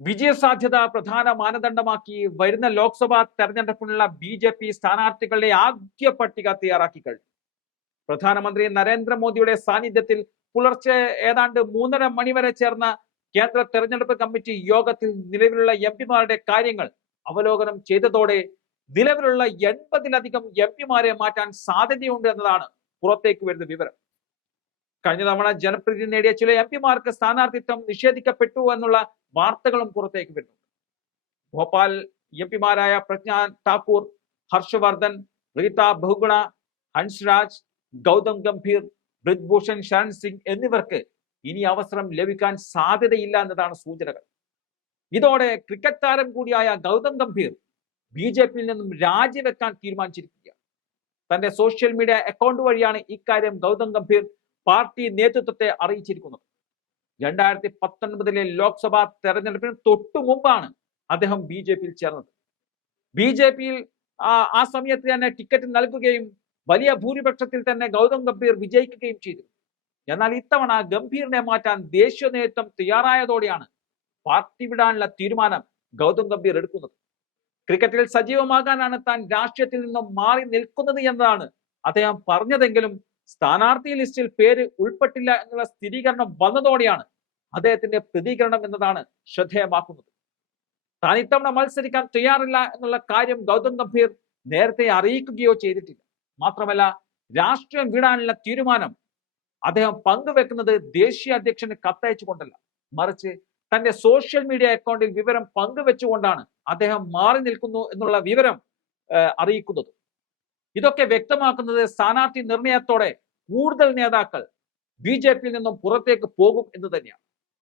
വിജയസാധ്യത പ്രധാന മാനദണ്ഡമാക്കി വരുന്ന ലോക്സഭാ തെരഞ്ഞെടുപ്പിനുള്ള ബി.ജെ.പി. സ്ഥാനാർത്ഥികളുടെ ആദ്യ പട്ടിക തയ്യാറാക്കി കഴിഞ്ഞു. പ്രധാനമന്ത്രി നരേന്ദ്രമോദിയുടെ സാന്നിധ്യത്തിൽ പുലർച്ചെ ഏതാണ്ട് 3:30 മണിവരെ ചേർന്ന കേന്ദ്ര തെരഞ്ഞെടുപ്പ് കമ്മിറ്റി യോഗത്തിൽ നിലവിലുള്ള എംപിമാരുടെ കാര്യങ്ങൾ അവലോകനം ചെയ്തതോടെ നിലവിലുള്ള 80-ലധികം എംപിമാരെ മാറ്റാൻ സാധ്യതയുണ്ട് എന്നതാണ് പുറത്തേക്ക് വരുന്ന വിവരം. കഴിഞ്ഞ തവണ ജനപ്രീതി നേടിയ ചില എംപിമാർക്ക് സ്ഥാനാർത്ഥിത്വം നിഷേധിക്കപ്പെട്ടു എന്നുള്ള വാർത്തകളും പുറത്തേക്ക് വരുന്നു. ഭോപ്പാൽ എംപിമാരായ പ്രജ്ഞ ഠാക്കൂർ, ഹർഷവർദ്ധൻ, റീത ബഹുഗുണ, ഹൻസ്രാജ്, ഗൗതം ഗംഭീർ, ബ്രിജ്ഭൂഷൺ ശരൺ സിംഗ് എന്നിവർക്ക് ഇനി അവസരം ലഭിക്കാൻ സാധ്യതയില്ല എന്നതാണ് സൂചനകൾ. ഇതോടെ ക്രിക്കറ്റ് താരം കൂടിയായ ഗൗതം ഗംഭീർ ബി.ജെ.പിയിൽ നിന്നും രാജിവെക്കാൻ തീരുമാനിച്ചിരിക്കുകയാണ്. തന്റെ സോഷ്യൽ മീഡിയ അക്കൗണ്ട് വഴിയാണ് ഇക്കാര്യം ഗൗതം ഗംഭീർ പാർട്ടി നേതൃത്വത്തെ അറിയിച്ചിരിക്കുന്നത്. 2019 ലോക്സഭാ തെരഞ്ഞെടുപ്പിന് തൊട്ടു മുമ്പാണ് അദ്ദേഹം ബി.ജെ.പിയിൽ ചേർന്നത്. ബി.ജെ.പിയിൽ ആ സമയത്ത് തന്നെ ടിക്കറ്റ് നൽകുകയും വലിയ ഭൂരിപക്ഷത്തിൽ തന്നെ ഗൗതം ഗംഭീർ വിജയിക്കുകയും ചെയ്തു. എന്നാൽ ഇത്തവണ ഗംഭീറിനെ മാറ്റാൻ ദേശീയ നേതൃത്വം തയ്യാറായതോടെയാണ് പാർട്ടി വിടാനുള്ള തീരുമാനം ഗൗതം ഗംഭീർ എടുക്കുന്നത്. ക്രിക്കറ്റിൽ സജീവമാകാനാണ് താൻ രാഷ്ട്രീയത്തിൽ നിന്നും മാറി നിൽക്കുന്നത് എന്നതാണ് അദ്ദേഹം പറഞ്ഞതെങ്കിലും സ്ഥാനാർത്ഥി ലിസ്റ്റിൽ പേര് ഉൾപ്പെട്ടില്ല എന്നുള്ള സ്ഥിരീകരണം വന്നതോടെയാണ് അദ്ദേഹത്തിന്റെ പ്രതികരണം എന്നതാണ് ശ്രദ്ധേയമാക്കുന്നത്. താൻ ഇത്തവണ മത്സരിക്കാൻ തയ്യാറില്ല എന്നുള്ള കാര്യം ഗൗതം ഗംഭീർ നേരത്തെ അറിയിക്കുകയോ ചെയ്തിട്ടില്ല. മാത്രമല്ല, രാഷ്ട്രീയം വിടാനുള്ള തീരുമാനം അദ്ദേഹം പങ്കുവെക്കുന്നത് ദേശീയ അധ്യക്ഷന് കത്തയച്ചുകൊണ്ടല്ല, മറിച്ച് തന്റെ സോഷ്യൽ മീഡിയ അക്കൗണ്ടിൽ വിവരം പങ്കുവെച്ചുകൊണ്ടാണ് അദ്ദേഹം മാറി നിൽക്കുന്നു എന്നുള്ള വിവരം അറിയിക്കുന്നത്. ഇതൊക്കെ വ്യക്തമാക്കുന്നത് സ്ഥാനാർത്ഥി നിർണയത്തോടെ കൂടുതൽ നേതാക്കൾ ബി.ജെ.പിയിൽ നിന്നും പുറത്തേക്ക് പോകും എന്ന് തന്നെയാണ്.